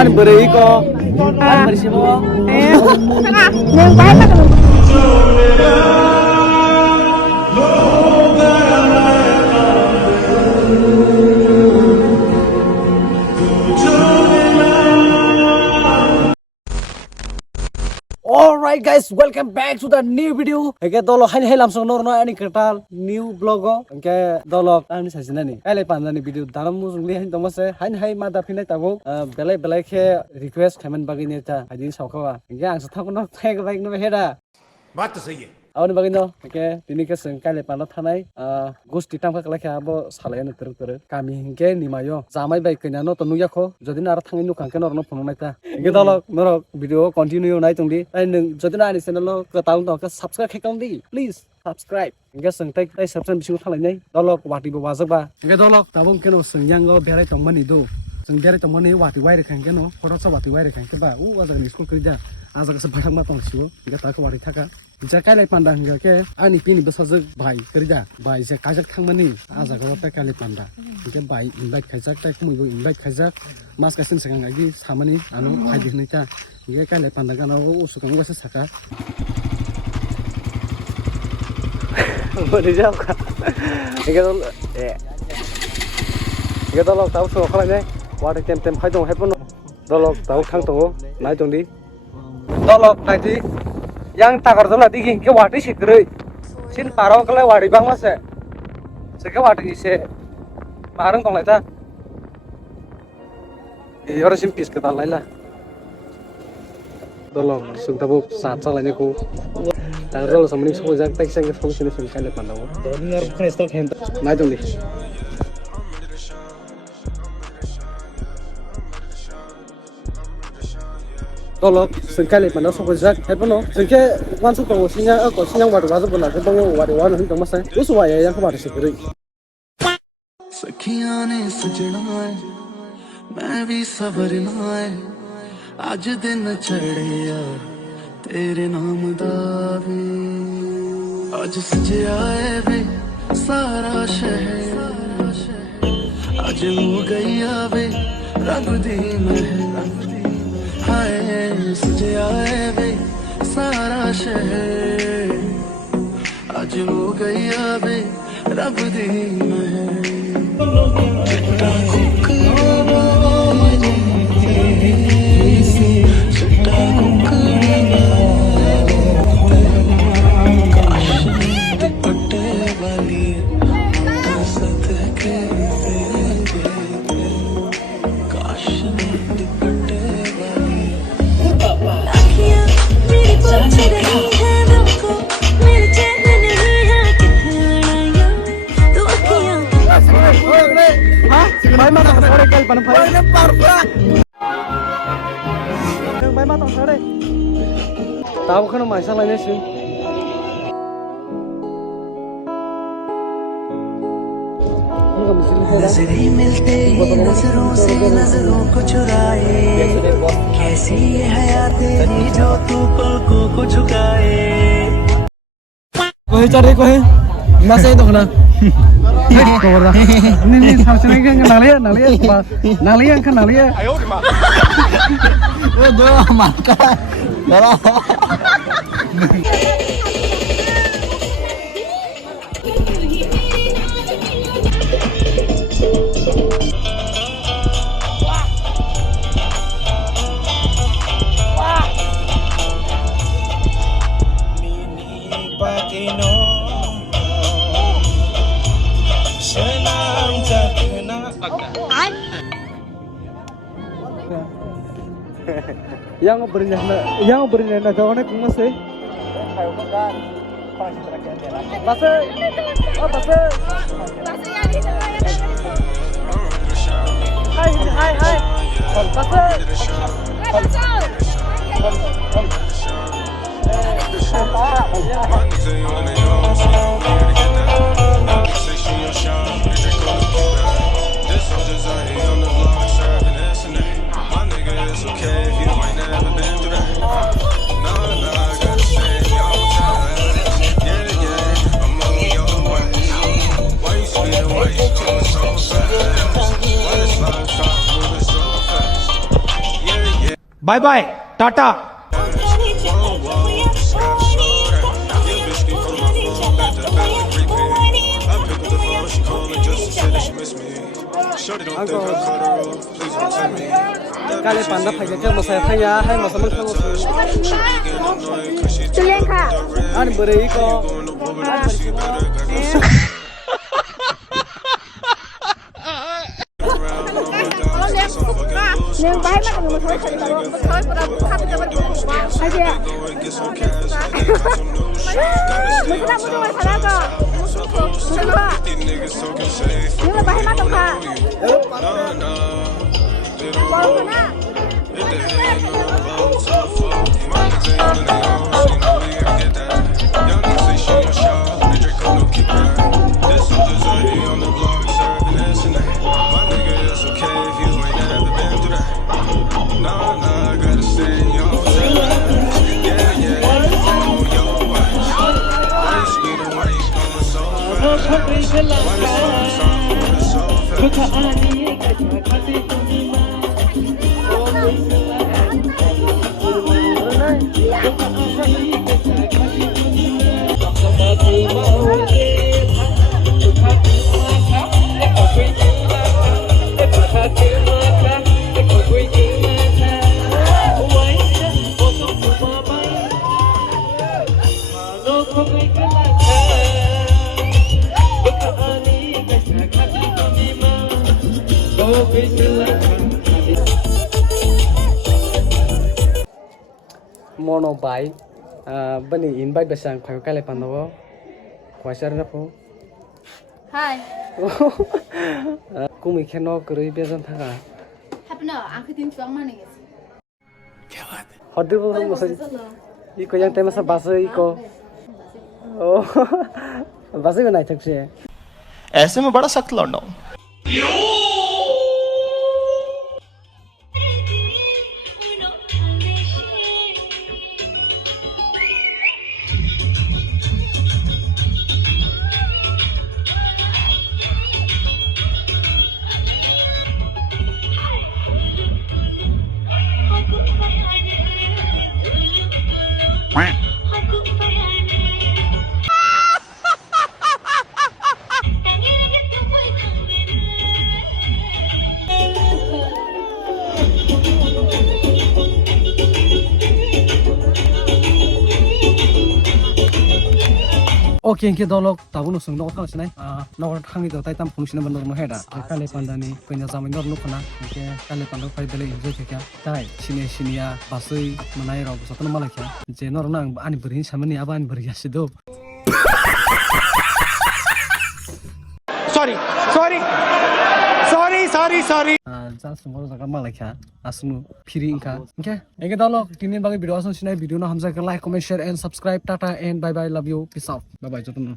An beri ko. An beri siapa? Yang banyak. Alright guys, welcome back to the new video. Oke, dolo hai langsung norno ani kertal new vlog. Oke, dolo ani sajina ni. Kali pandani video dalam musung lihat tomase hai mada pinai tahu. Belai ke request comment bagi ni ta. Hadin saukawa. Oke, ang setahu no tag baik no heda. बात तो सही है Awak bagi no. Oke, ini ke kali pandai tanai. Gus ditang ke kelak abo salahnya terus. Kami hingga ni mayo. Zamai baik kena no tonu ya ko. Jadi nara thangin nu kangken orang no phone nai ta. Oke, dolo noro video continue nai tungdi. Jadi nara ni channel lo ke tahun to ke subscribe kekang di. Please subscribe. Oke, sengtai subscribe bisu thalai nai. Dolo wati bo wajak ba. Oke, dolo tabung keno sengyang lo berai tong mani do. Seng berai tong mani wati wai rekang keno. Kono sa wati wai rekang ke ba. Wajak ni school kerja. Aja ke sebarang ma tong siu. Oke, tak ke wati thaka. Jakai panda hingga ke ani pini besar bayi kerja bayi saya kajak thang mani aja kalau tak kali panda hingga bayi invite kajak tak kemu invite kajak mas kasin sekarang lagi sama ni anu hadir ni cah hingga kali panda kan aku suka nggak sesaka boleh jawab kan hingga tolong tahu soal kalau ni wadah tem hai dong hai pun tolong tahu thang tunggu naik dong di tolong nanti yang takar tu lah dingin ke wadi sih kerui, sin parau kalau wadi bang mas sekarang wadi sih, marang kong leta, orang simpis kita lain lah, tolong sudah bu saat salahnya ku, takar tu sama ni semua jangan tak sengit fungsi ni fungsi lepas nawa, dengar bukan stok hendak, naik dong deh. Tolong sengkali pada sok jak, apa no? Sengke langsung tahu sinyal, sinyal waduh waduh benar, ketemu waduh waduh itu mas, itu wajah yang kemarin segeri. सखियां ने सजना है मैं भी सबरना है आज दिन चढ़े यार तेरे नाम दा वे आज सजया है वे सारा शहर आज हो गई वे रब दी महल हाय सजया है वे सारा शहर आज हो गई वे रब दी महल Bayi matang sore kali panen bayi. Bayi matang sore. Tahu kan masalahnya sih. नजरें मिलते ही नजरों से नजरों को चुराए कैसी ये हयात तेरी जो तू पलकों को झुकाए कोई cari कोई masih itu kena ini harusnya kan nalia kan nalia udah makan yang berinya kawannya kung masih basa hai basa bye bye tata kali panda phai ke masai phaya hai masamal khawo Tulen ka. an berei ko Neng bai ma ka mo thoi thoi ba. Thoi pura kha ta ba. Hai je. Mujra mujra khala ka. Mujra. Neng bai ma ka kha. Ba na. mono bai bani invite besang phai kale panda kwasar na pho Hi. kumi kheno krui bejan thaga Hapna, aku tin suang mana guys? hodir bo mosai iko yang tema sa basai iko oh basai ko nai thakse ऐसे में बड़ा सख्त लौंडा हूं oke engke dolok tabun sung no thang sinai nor thangi do tai tam function ban no heda kale pandani koina jamai nor no khana engke kale pando pai dele enjoy theka tai sinia basui manai rok satna malakha je nor nang ani brin samani aban bri asido sorry jal sumor jaga malakha asnu free inka engke engke dolok tinin bagi video asun sinai video na hamza like comment share and subscribe tata and bye bye love you peace out bye bye jotun